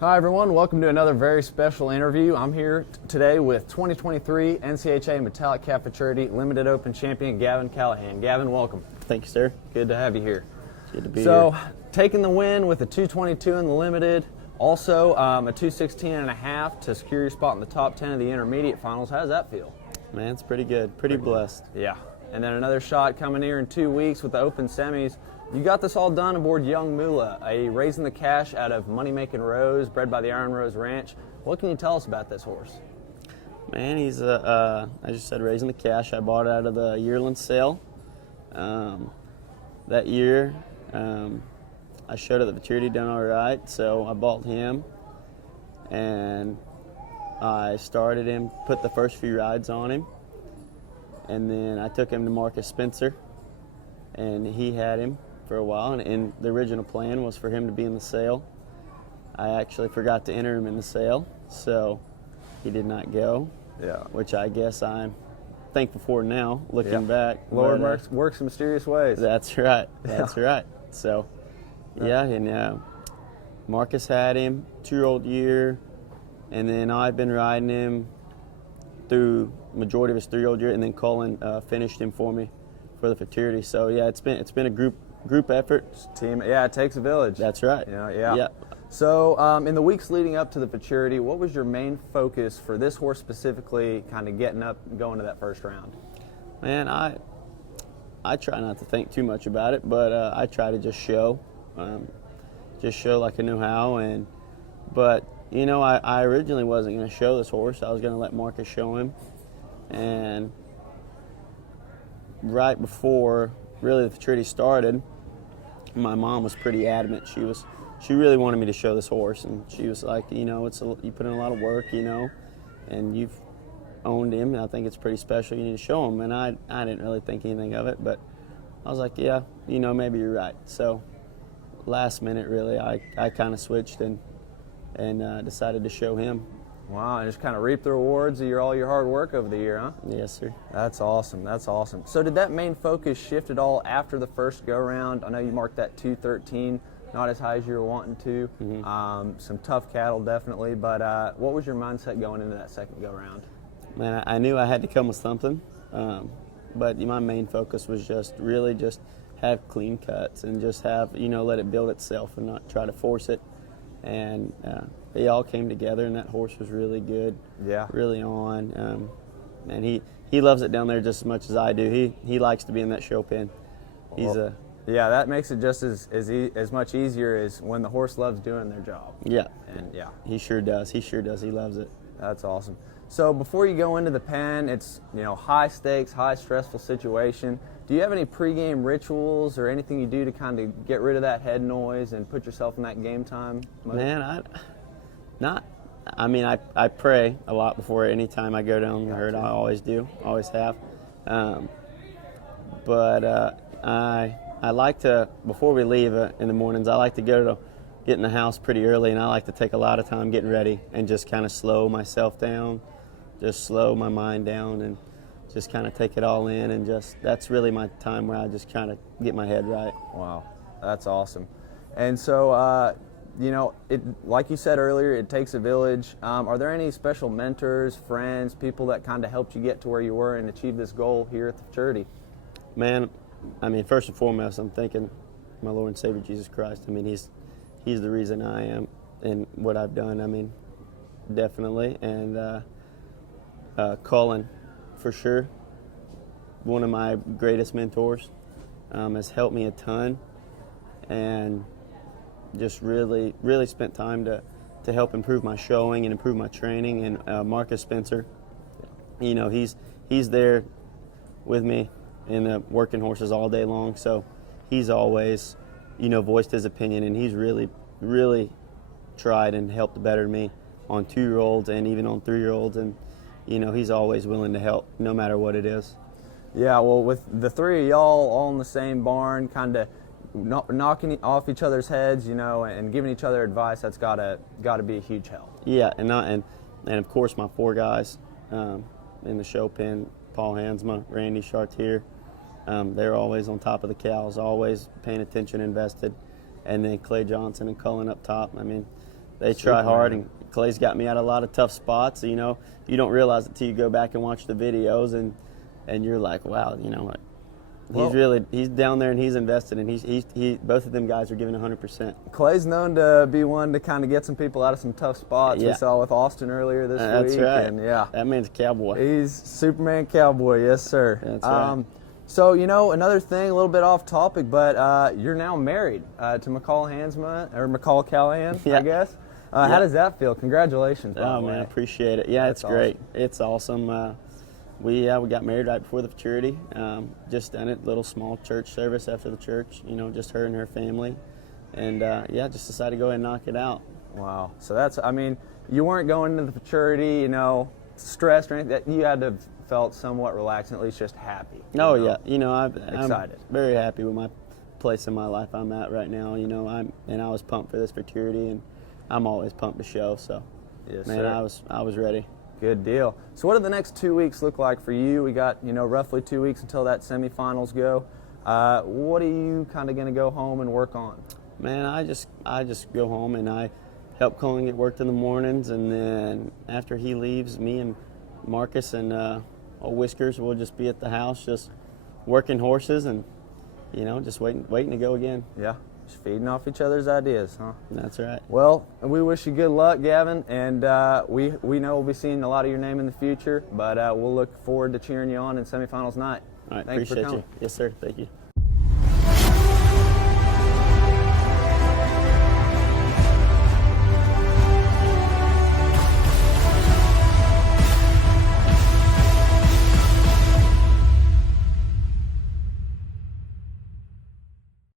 Hi everyone, welcome to another very special interview. I'm here today with 2023 NCHA Metallic Cap Futurity Limited Open Champion Gavin Callahan. Gavin, welcome. Thank you, sir. Good to have you here. Good to be here. So, taking the win with a 222 in the Limited, also a 216 and a half to secure your spot in the top 10 of the intermediate finals. How does that feel? Man, it's pretty good. Pretty blessed. Yeah. And then another shot coming here in 2 weeks with the Open Semis. You got this all done aboard Young Mula, a Raising the Cash out of Money Making Rose, bred by the Iron Rose Ranch. What can you tell us about this horse? Man, he's I just said Raising the Cash. I bought it out of the yearling sale. That year, I showed at the Futurity done all right, so I bought him, and I started him, put the first few rides on him, and then I took him to Marcus Spencer, and he had him for a while, and the original plan was for him to be in the sale. I actually forgot to enter him in the sale, so he did not go. Yeah. Which I guess I'm thankful for now, looking back. Lord works in mysterious ways. That's right. That's right. So, yeah, and Marcus had him 2-year-old year, and then I've been riding him through majority of his 3-year-old year, and then Colin finished him for me for the Futurity. So yeah, it's been a group effort. Team, yeah, it takes a village. That's right. Yeah. So in the weeks leading up to the Futurity, what was your main focus for this horse specifically, kind of getting up and going to that first round? Man, I try not to think too much about it, but I try to just show like I knew how. But you know, I originally wasn't going to show this horse. I was going to let Marcus show him, and right before really the Futurity started, my mom was pretty adamant. She really wanted me to show this horse, and she was like, you know, you put in a lot of work, you know, and you've owned him, and I think it's pretty special. You need to show him. And I didn't really think anything of it, but I was like, yeah, you know, maybe you're right. So last minute, really, I kind of switched and decided to show him. Wow, and just kind of reap the rewards of all your hard work over the year, huh? Yes, sir. That's awesome. That's awesome. So did that main focus shift at all after the first go-round? I know you marked that 213, not as high as you were wanting to. Mm-hmm. Some tough cattle, definitely. But what was your mindset going into that second go-round? Man, I knew I had to come with something. But my main focus was just have clean cuts and just have, you know, let it build itself and not try to force it. And they all came together, and that horse was really good. Yeah. Really on. And he loves it down there just as much as I do. He likes to be in that show pen. Yeah, that makes it just as much easier as when the horse loves doing their job. Yeah. And yeah. He sure does. He loves it. That's awesome. So before you go into the pen, it's, you know, high stakes, high stressful situation. Do you have any pregame rituals or anything you do to kind of get rid of that head noise and put yourself in that game time mode? Man, I pray a lot before any time I go down the herd. I always do, always have. But I like to, before we leave in the mornings, I like to get in the house pretty early, and I like to take a lot of time getting ready and just kind of slow myself down, just slow my mind down, and just kind of take it all in, and that's really my time where I just kind of get my head right. Wow, that's awesome. And so, you know, like you said earlier, it takes a village. Are there any special mentors, friends, people that kind of helped you get to where you were and achieve this goal here at the Futurity? Man, I mean, first and foremost, I'm thinking my Lord and Savior Jesus Christ. I mean, he's the reason I am and what I've done. I mean, definitely. And Colin, for sure, one of my greatest mentors, has helped me a ton, and just really spent time to help improve my showing and improve my training. And Marcus Spencer, you know, he's there with me in the working horses all day long, so he's always, you know, voiced his opinion, and he's really tried and helped better me on 2-year-olds and even on 3-year-olds, and you know, he's always willing to help no matter what it is. Yeah, well, with the three of y'all all in the same barn, kind of knocking off each other's heads, you know, and giving each other advice, that's gotta be a huge help. Yeah, and of course my 4 guys in the show pen, Paul Hansma, Randy Chartier, they're always on top of the cows, always paying attention, invested, and then Clay Johnson and Cullen up top. I mean, They try hard, Superman. and Clay's got me out of a lot of tough spots. You know, you don't realize it till you go back and watch the videos, and you're like, wow, you know what? He's down there and he's invested, and he both of them guys are giving 100%. Clay's known to be one to kind of get some people out of some tough spots. Yeah. We saw with Austin earlier this That's week. right. And yeah, That man's a cowboy. he's Superman Cowboy, yes sir. That's right. So, you know, another thing, a little bit off topic, but you're now married to McCall Callahan, Yeah. I guess. How does that feel? Congratulations, by Oh the man, I way. appreciate it. Yeah, That's it's great. It's awesome. We got married right before the Futurity. Just done it, little small church service after the church. You know, just her and her family, and just decided to go ahead and knock it out. Wow. So that's, I mean, you weren't going into the Futurity, you know, stressed or anything. That you had to have felt somewhat relaxed, and at least just happy. Oh yeah, you know, I'm Excited. very happy with my place in my life I'm at right now. You know, I was pumped for this Futurity, and I'm always pumped to show. So, Yes, man, sir. I was ready. Good deal. So what do the next 2 weeks look like for you? We got, you know, roughly 2 weeks until that semifinals go. What are you kind of going to go home and work on? Man, I just go home and I help Colin get worked in the mornings, and then after he leaves, me and Marcus and old Whiskers will just be at the house, just working horses and, you know, just waiting to go again. Yeah, just feeding off each other's ideas, huh? That's right. Well, we wish you good luck, Gavin, and we know we'll be seeing a lot of your name in the future, but we'll look forward to cheering you on in semifinals night. All right, Thanks for appreciate coming. you. Yes, sir. Thank you.